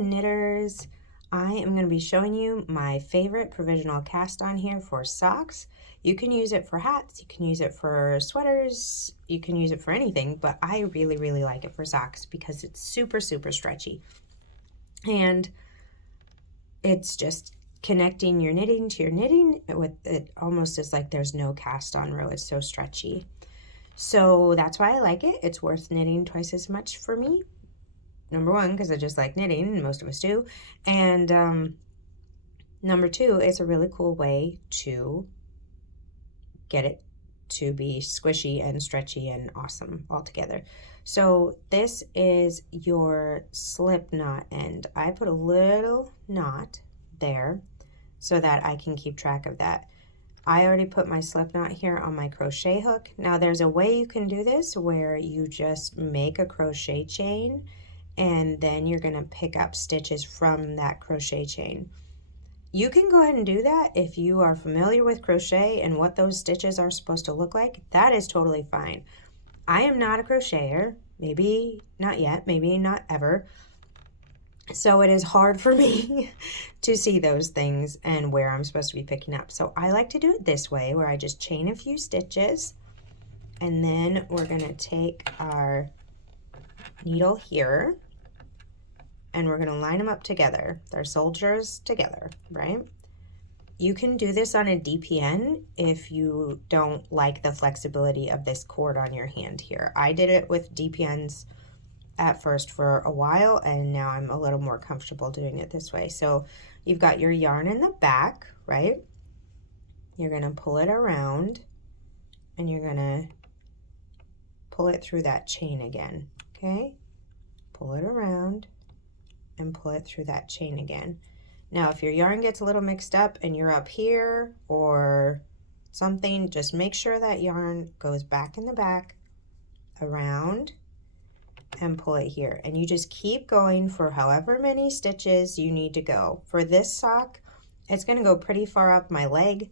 knitters, I am going to be showing you my favorite provisional cast on here for socks. You can use it for hats, you can use it for sweaters, you can use it for anything, but I really like it for socks because it's super stretchy. And it's just connecting your knitting to your knitting with it almost is like there's no cast on row. It's so stretchy. So that's why I like it. It's worth knitting twice as much for me. Number one, because I just like knitting, and most of us do. And number two, it's a really cool way to get it to be squishy and stretchy and awesome all together. So this is your slip knot end. I put a little knot there so that I can keep track of that. I already put my slip knot here on my crochet hook. Now there's a way you can do this where you just make a crochet chain and then you're going to pick up stitches from that crochet chain. You can go ahead and do that if you are familiar with crochet and what those stitches are supposed to look like. That is totally fine. I am not a crocheter, maybe not yet, maybe not ever. So it is hard for me to see those things and where I'm supposed to be picking up. So I like to do it this way where I just chain a few stitches and then we're going to take our needle here and we're going to line them up together. They're soldiers together, right? You can do this on a DPN if you don't like the flexibility of this cord on your hand here. I did it with DPNs at first for a while, and now I'm a little more comfortable doing it this way. So you've got your yarn in the back, right? You're going to pull it around and you're going to pull it through that chain again, okay? Pull it around and pull it through that chain again. Now, if your yarn gets a little mixed up and you're up here or something, just make sure that yarn goes back in the back, around, and pull it here. And you just keep going for however many stitches you need to go. For this sock, it's going to go pretty far up my leg.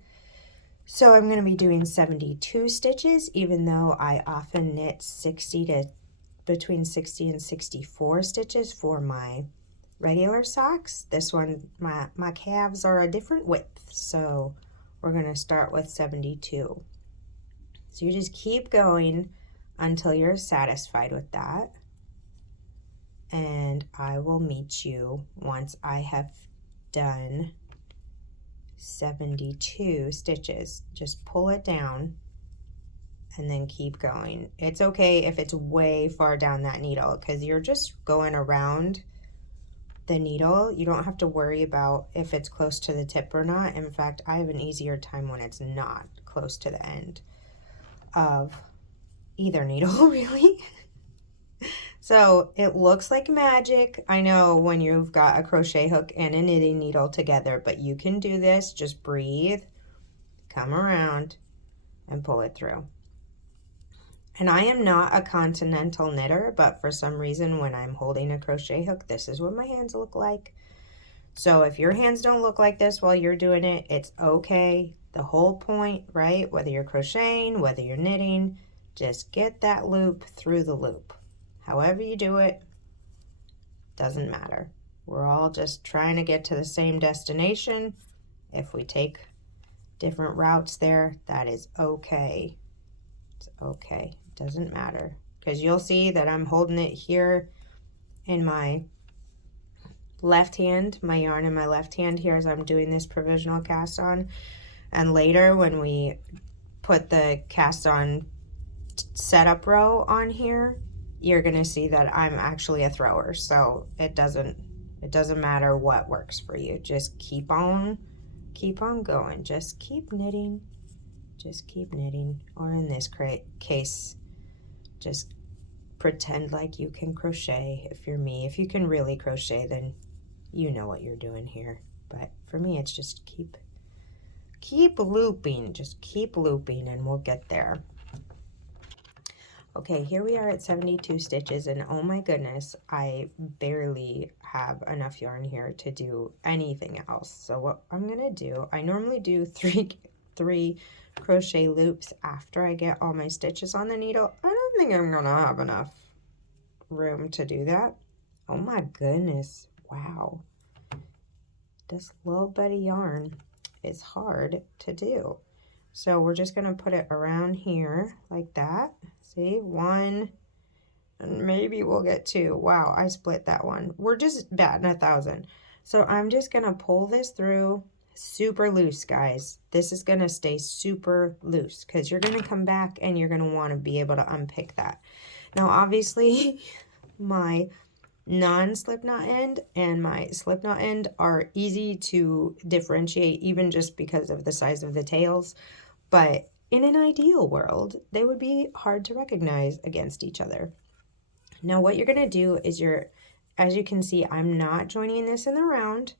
So I'm going to be doing 72 stitches, even though I often knit between 60 and 64 stitches for my regular socks. This one, my calves are a different width, so we're going to start with 72. So you just keep going until you're satisfied with that, and I will meet you once I have done 72 stitches. Just pull it down and then keep going. It's okay if it's way far down that needle because you're just going around the needle. You don't have to worry about if it's close to the tip or not. In fact, I have an easier time when it's not close to the end of either needle, really. So it looks like magic, I know, when you've got a crochet hook and a knitting needle together, but you can do this. Just breathe, come around, and pull it through. And I am not a continental knitter, but for some reason when I'm holding a crochet hook, this is what my hands look like. So if your hands don't look like this while you're doing it, it's okay. The whole point, right, whether you're crocheting, whether you're knitting, just get that loop through the loop. However you do it, doesn't matter. We're all just trying to get to the same destination. If we take different routes there, that is okay. It's okay. Doesn't matter, because you'll see that I'm holding it here in my left hand, my yarn in my left hand here as I'm doing this provisional cast on. And later when we put the cast on setup row on here, you're gonna see that I'm actually a thrower. So it doesn't matter what works for you. Just keep on going. Just keep knitting. Just keep knitting. Or in this case, just pretend like you can crochet if you're me. If you can really crochet, then you know what you're doing here. But for me, it's just keep looping. Just keep looping and we'll get there. Okay, here we are at 72 stitches, and oh my goodness, I barely have enough yarn here to do anything else. So what I'm gonna do, I normally do three crochet loops after I get all my stitches on the needle. I don't think I'm gonna have enough room to do that. Oh my goodness, Wow. This little bit of yarn is hard to do. So we're just going to put it around here like that. See, 1, and maybe we'll get 2. Wow, I split that one. We're just batting 1,000. So I'm just going to pull this through super loose, guys. This is going to stay super loose because you're going to come back and you're going to want to be able to unpick that. Now, obviously, my non-slip knot end and my slip knot end are easy to differentiate even just because of the size of the tails, but in an ideal world they would be hard to recognize against each other. Now what you're going to do is as you can see, I'm not joining this in the round.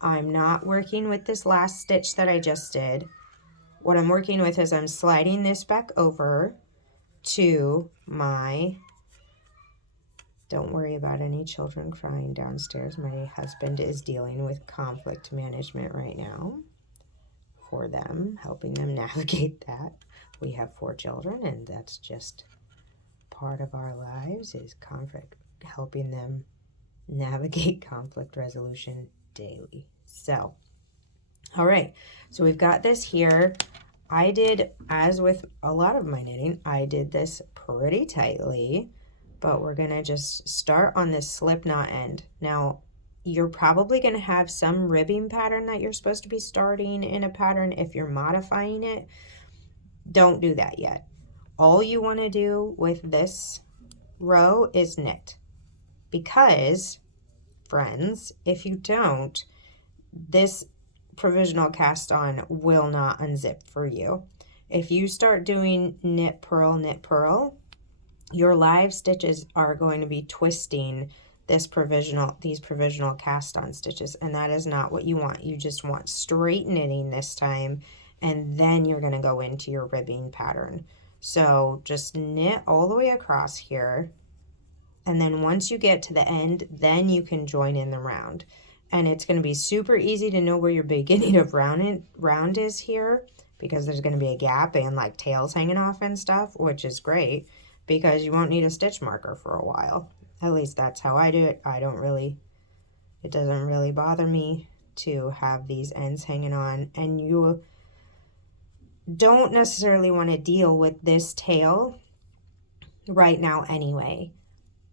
I'm not working with this last stitch that I just did. What I'm working with is I'm sliding this back over to my... Don't worry about any children crying downstairs. My husband is dealing with conflict management right now for them, helping them navigate that. We have 4 children, and that's just part of our lives, is conflict, helping them navigate conflict resolution daily. So, all right, so we've got this here. I did, as with a lot of my knitting, I did this pretty tightly. But we're going to just start on this slip knot end. Now, you're probably going to have some ribbing pattern that you're supposed to be starting in a pattern. If you're modifying it, don't do that yet. All you want to do with this row is knit. Because, friends, if you don't, this provisional cast on will not unzip for you. If you start doing knit, purl, your live stitches are going to be twisting these provisional cast on stitches, and that is not what you want. You just want straight knitting this time, and then you're going to go into your ribbing pattern. So just knit all the way across here, and then once you get to the end, then you can join in the round. And it's going to be super easy to know where your beginning of round is here, because there's going to be a gap and like tails hanging off and stuff, which is great, because you won't need a stitch marker for a while. At least that's how I do it. It doesn't really bother me to have these ends hanging on, and you don't necessarily want to deal with this tail right now anyway.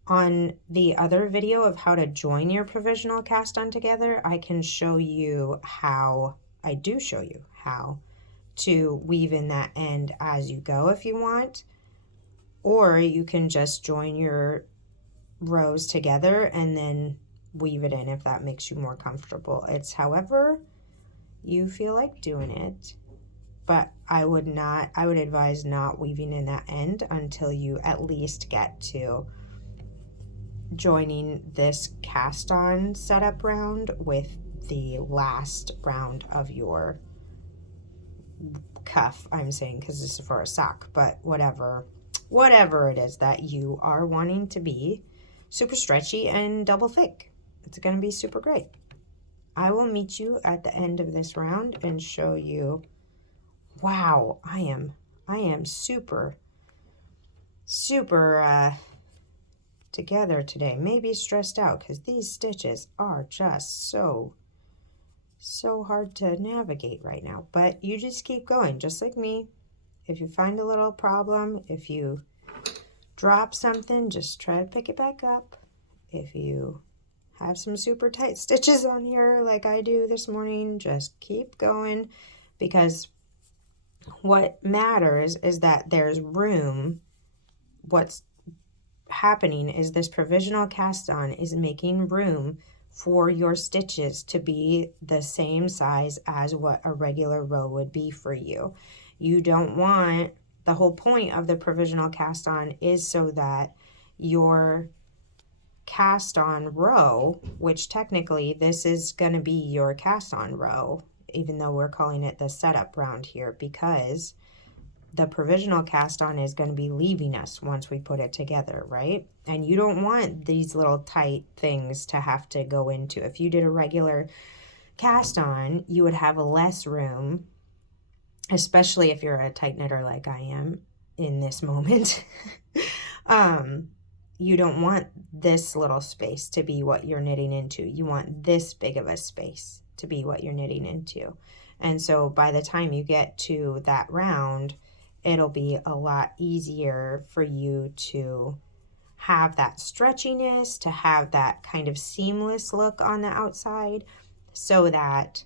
On the other video of how to join your provisional cast on together, I can show you how, I do show you how to weave in that end as you go if you want. Or you can just join your rows together and then weave it in if that makes you more comfortable. It's however you feel like doing it, but I would advise not weaving in that end until you at least get to joining this cast on setup round with the last round of your cuff. I'm saying because this is for a sock, but whatever it is that you are wanting to be super stretchy and double thick. It's going to be super great. I will meet you at the end of this round and show you. Wow, I am super together today. Maybe stressed out because these stitches are just so hard to navigate right now. But you just keep going, just like me. If you find a little problem, if you drop something, just try to pick it back up. If you have some super tight stitches on here like I do this morning, just keep going, because what matters is that there's room. What's happening is this provisional cast on is making room for your stitches to be the same size as what a regular row would be for you. You don't want, the whole point of the provisional cast on is so that your cast on row, which technically this is going to be your cast on row, even though we're calling it the setup round here, because the provisional cast on is going to be leaving us once we put it together, right? And you don't want these little tight things to have to go into. If you did a regular cast on, you would have less room, especially if you're a tight knitter like I am in this moment. you don't want this little space to be what you're knitting into. You want this big of a space to be what you're knitting into. And so by the time you get to that round, it'll be a lot easier for you to have that stretchiness, to have that kind of seamless look on the outside, so that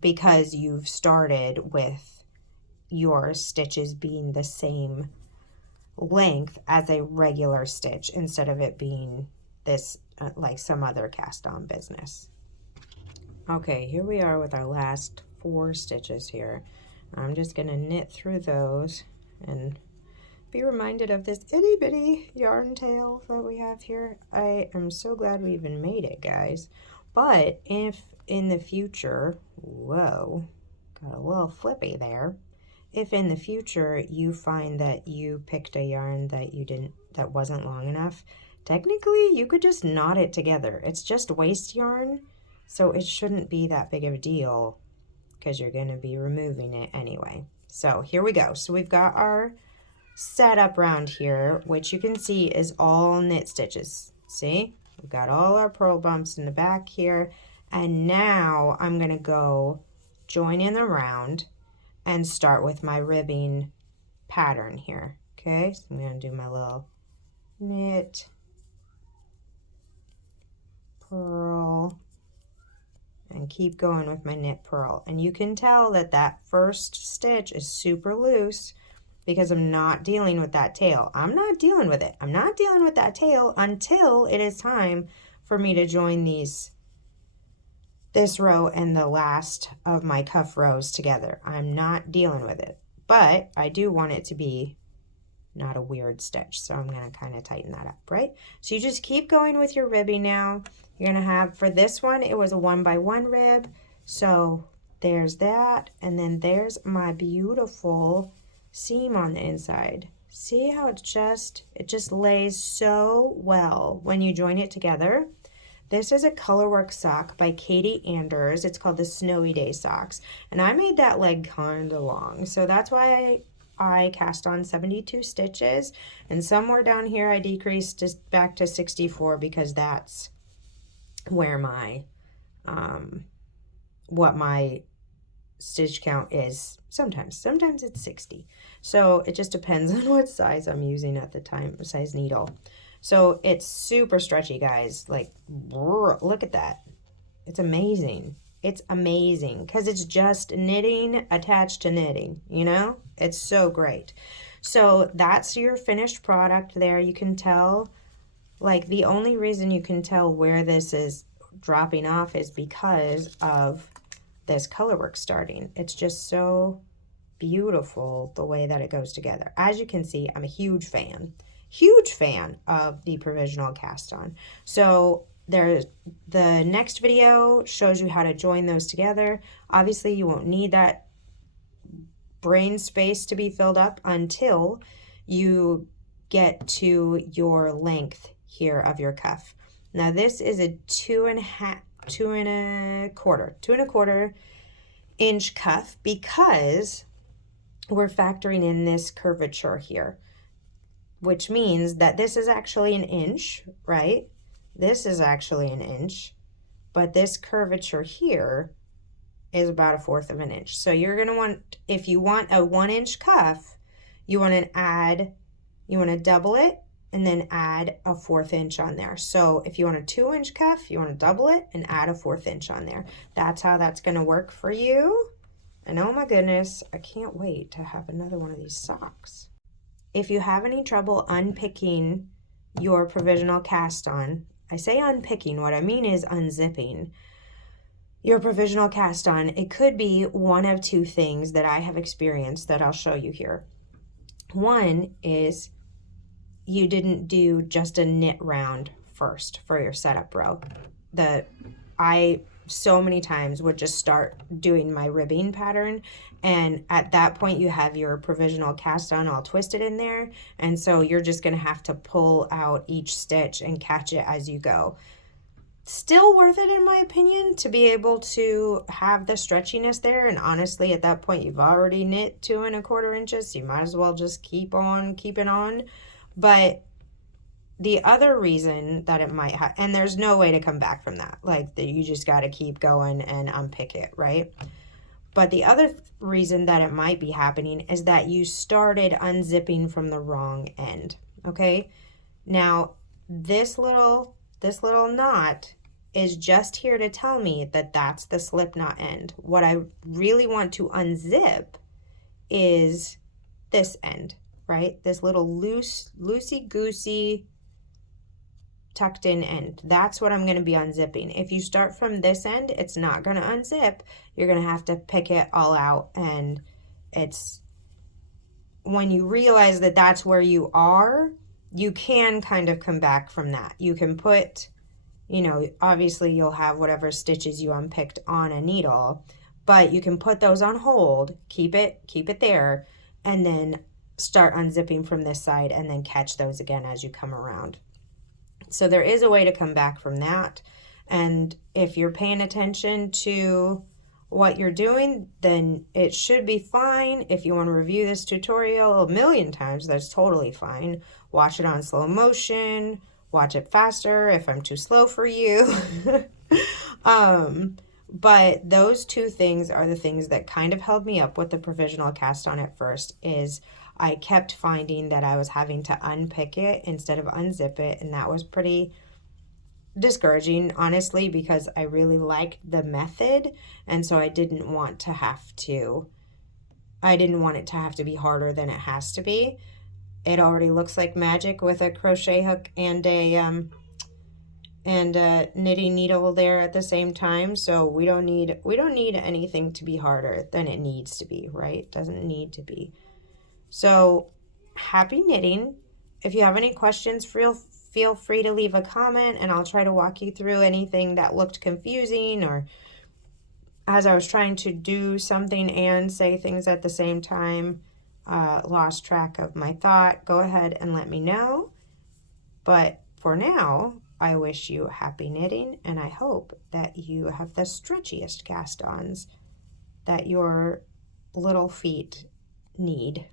because you've started with your stitches being the same length as a regular stitch instead of it being this like some other cast on business. Okay, here we are with our last 4 stitches here. I'm just going to knit through those and be reminded of this itty bitty yarn tail that we have here. I am so glad we even made it, guys. But if in the future, whoa, got a little flippy there. If in the future you find that you picked a yarn that wasn't long enough, technically you could just knot it together. It's just waste yarn, so it shouldn't be that big of a deal because you're going to be removing it anyway. So here we go. So we've got our setup round here, which you can see is all knit stitches. See? We've got all our purl bumps in the back here. And now I'm going to go join in the round and start with my ribbing pattern here. Okay, so I'm going to do my little knit, purl, and keep going with my knit, purl. And you can tell that that first stitch is super loose because I'm not dealing with that tail. I'm not dealing with it. I'm not dealing with that tail until it is time for me to join this row and the last of my cuff rows together. I'm not dealing with it, but I do want it to be not a weird stitch, so I'm going to kind of tighten that up, right? So you just keep going with your ribbing now. You're going to have, for this one, it was a 1x1 rib, so there's that, and then there's my beautiful seam on the inside. See how it just lays so well when you join it together. This is a colorwork sock by Katie Anders. It's called the Snowy Day Socks. And I made that leg kind of long. So that's why I cast on 72 stitches. And somewhere down here I decreased just back to 64 because that's where my, what my stitch count is sometimes. Sometimes it's 60. So it just depends on what size I'm using at the time, size needle. So it's super stretchy, guys. Like, look at that. It's amazing. It's amazing because it's just knitting attached to knitting, you know? It's so great. So that's your finished product there. You can tell, like, the only reason you can tell where this is dropping off is because of this colorwork starting. It's just so beautiful the way that it goes together. As you can see, I'm a huge fan of the Provisional Cast On. So there's the next video shows you how to join those together. Obviously you won't need that brain space to be filled up until you get to your length here of your cuff. Now this is a 2.25 inch cuff because we're factoring in this curvature here, which means that this is actually an inch, right? This is actually an inch, but this curvature here is about 1/4 of an inch. So you're going to want, if you want a 1-inch cuff, you want to double it and then add a 1/4 inch on there. So if you want a 2-inch cuff, you want to double it and add a 1/4 inch on there. That's how that's going to work for you. And oh my goodness, I can't wait to have another one of these socks. If you have any trouble unpicking your Provisional Cast On, I say unpicking, what I mean is unzipping your Provisional Cast On. It could be one of 2 things that I have experienced that I'll show you here. One is you didn't do just a knit round first for your setup row. I so many times would just start doing my ribbing pattern, and at that point you have your Provisional Cast On all twisted in there, and so you're just going to have to pull out each stitch and catch it as you go. Still worth it in my opinion to be able to have the stretchiness there, and honestly at that point you've already knit 2 1/4 inches, so you might as well just keep on keeping on. But the other reason that it might have, and there's no way to come back from that, like that, you just got to keep going and unpick it, right? But the other reason that it might be happening is that you started unzipping from the wrong end. Okay, now this little knot is just here to tell me that that's the slip knot end. What I really want to unzip is this end, right? This little loosey goosey tucked in end. That's what I'm going to be unzipping. If you start from this end, it's not going to unzip. You're going to have to pick it all out, and it's when you realize that that's where you are, you can kind of come back from that. You can put, obviously you'll have whatever stitches you unpicked on a needle, but you can put those on hold, keep it there, and then start unzipping from this side and then catch those again as you come around. So there is a way to come back from that. And if you're paying attention to what you're doing, then it should be fine. If you want to review this tutorial a million times, that's totally fine. Watch it on slow motion, watch it faster if I'm too slow for you. But those two things are the things that kind of held me up with the provisional cast on at first. Is I kept finding that I was having to unpick it instead of unzip it, and that was pretty discouraging, honestly, because I really liked the method, and so I didn't want it to have to be harder than it has to be. It already looks like magic with a crochet hook and a knitting needle there at the same time, so we don't need anything to be harder than it needs to be, right? It doesn't need to be. So happy knitting. If you have any questions, feel free to leave a comment, and I'll try to walk you through anything that looked confusing, or as I was trying to do something and say things at the same time, lost track of my thought. Go ahead and let me know. But for now, I wish you happy knitting, and I hope that you have the stretchiest cast-ons that your little feet need.